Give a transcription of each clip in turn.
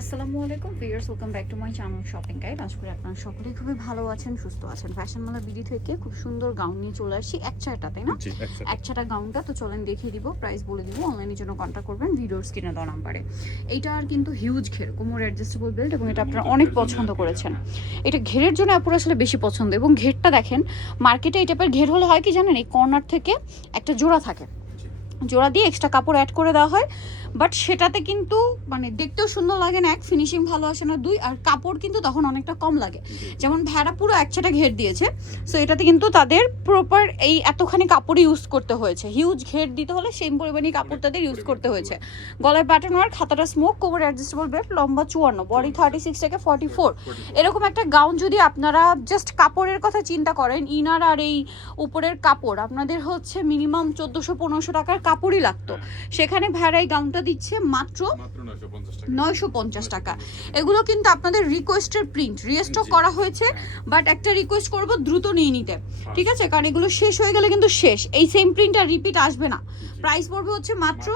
আসসালামু আলাইকুম viewers, welcome back to my channel shopping guide. আশা করি আপনারা সকলেই খুবই ভালো আছেন, সুস্থ আছেন। ফ্যাশন মালা বিডি থেকে খুব সুন্দর গাউন নিয়ে চলে আসছি একচাটা, তাই না? একচাটা গাউনটা তো চলেন দেখিয়ে দিব, প্রাইস বলে দিব। অনলাইনের জন্য কন্ট্যাক্ট করবেন ভিডিওর স্ক্রিনে দেওয়া নাম্বারে। এইটার কিন্তু হিউজ ঘের, কোমর অ্যাডজাস্টেবল বেল্ট, এবং এটা আপনারা অনেক পছন্দ করেছেন। এটা ঘেরের জন্য আপুরা আসলে বেশি পছন্দ, এবং ঘেরটা দেখেন মার্কেটে এই টাইপের ঘের হলে হয় কি জানেন, এই কর্নার থেকে একটা জোড়া থাকে, জোড়া দিয়ে এক্সট্রা কাপড় অ্যাড করে দেওয়া হয়, বাট সেটাতে কিন্তু মানে দেখতেও সুন্দর লাগে না, এক ফিনিশিং ভালো আসে না, দুই আর কাপড় কিন্তু তখন অনেকটা কম লাগে। যেমন ভেড়া পুরো একসাথে ঘের দিয়েছে, সো এটাতে কিন্তু তাদের প্রপার এই এতখানি কাপড় ইউজ করতে হয়েছে। হিউজ ঘের দিতে হলে সেম পরিমাণই কাপড় তাদের ইউজ করতে হয়েছে। গলায় প্যাটার্ন ওয়ার, খাতাটা স্মোক, কোমর অ্যাডজাস্টেবল বেল্ট, লম্বা 54, বডি 36 থেকে 44। এরকম একটা গাউন যদি আপনারা জাস্ট কাপড়ের কথা চিন্তা করেন, ইনার আর এই উপরের কাপড় আপনাদের হচ্ছে মিনিমাম 1400-1500 টাকার কাপড়ই লাগতো, সেখানে ভেড়াই গাউনটা দিচ্ছে মাত্র 950 টাকা। এগুলো কিন্তু আপনাদের রিকোয়েস্টের প্রিন্ট, রিস্টক করা হয়েছে, বাট একটা রিকোয়েস্ট করব দ্রুত নিয়ে নিতে, ঠিক আছে? কারণ এগুলো শেষ হয়ে গেলে কিন্তু শেষ, এই সেম প্রিন্ট আর রিপিট আসবে না। প্রাইস পড়বে হচ্ছে মাত্র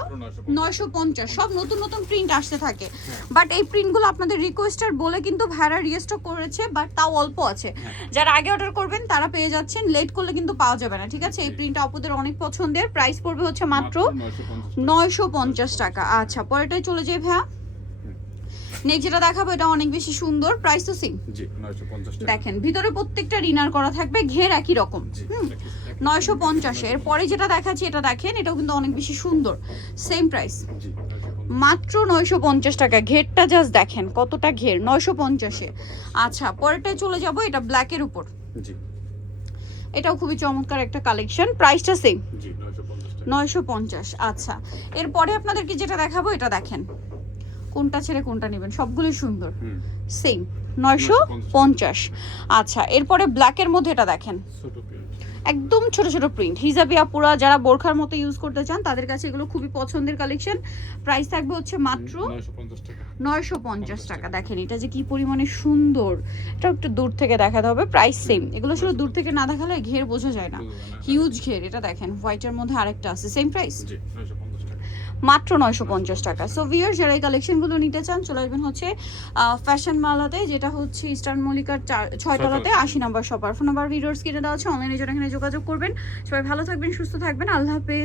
950। সব নতুন নতুন প্রিন্ট আসতে থাকে, বাট এই প্রিন্টগুলো আপনাদের রিকোয়েস্টার বলে কিন্তু ভেড়া রিস্টক করেছে, বাট তাও অল্প আছে। যারা আগে অর্ডার করবেন তারা পেয়ে যাচ্ছেন, লেট করলে কিন্তু পাওয়া যাবে না, ঠিক আছে? এই প্রিন্টটা আপুদের অনেক পছন্দের। প্রাইস পড়বে হচ্ছে মাত্র 950 টাকা। আচ্ছা, পরেরটাই চলে যাই ভাইয়া। নেক্সট যেটা দেখাবো এটা অনেক বেশি সুন্দর, প্রাইস তো সেম, জি 950 টাকা। দেখেন ভিতরে প্রত্যেকটা রিনার করা থাকবে, ঘের একই রকম, 950। এর পরে যেটা দেখাচ্ছি এটা দেখেন, এটাও কিন্তু অনেক বেশি সুন্দর, সেম প্রাইস, মাত্র 950 টাকা। ঘেরটা জাস্ট দেখেন কতটা ঘের, 950-এ। আচ্ছা, পরেরটায় চলে যাব, এটা ব্ল্যাকের উপর, জি এটাও খুবই চমৎকার একটা কালেকশন, প্রাইসটা সেম, জি 950। আচ্ছা, এরপরে আপনাদেরকে যেটা দেখাবো এটা দেখেন, কোনটা ছেড়ে কোনটা নেবেন, সবগুলোই সুন্দর, সেম 950। আচ্ছা, এরপরে ব্ল্যাকের মধ্যে এটা দেখেন, একদম ছোট ছোট প্রিন্ট, হিজাবি আপুরা যারা বোরখার মতো ইউজ করতে চান তাদের কাছে এগুলো খুবই পছন্দের কালেকশন। প্রাইস থাকবে হচ্ছে মাত্র 950 টাকা। দেখেন এটা যে কি পরিমাণে সুন্দর, এটা একটু দূর থেকে দেখাতে হবে। প্রাইস সেম, এগুলো শুধু দূর থেকে না দেখালে ঘের বোঝা যায় না, হিউজ ঘের। এটা দেখেন হোয়াইটের মধ্যে আরেকটা আছে, সেম প্রাইস, মাত্র 950 টাকা। সো ভিউয়ার্স, যারা এই কালেকশনগুলো নিতে চান চলে আসবেন হচ্ছে ফ্যাশন মালাতে, যেটা হচ্ছে ইস্টার্ন মল্লিকার 6 তলাতে 80 নম্বর শপার। ফোন নাম্বার ভিডিওর স্ক্রিনে দেওয়া আছে, অনলাইনে যারা এখানে যোগাযোগ করবেন। সবাই ভালো থাকবেন, সুস্থ থাকবেন, আল্লাহ হাফেজ।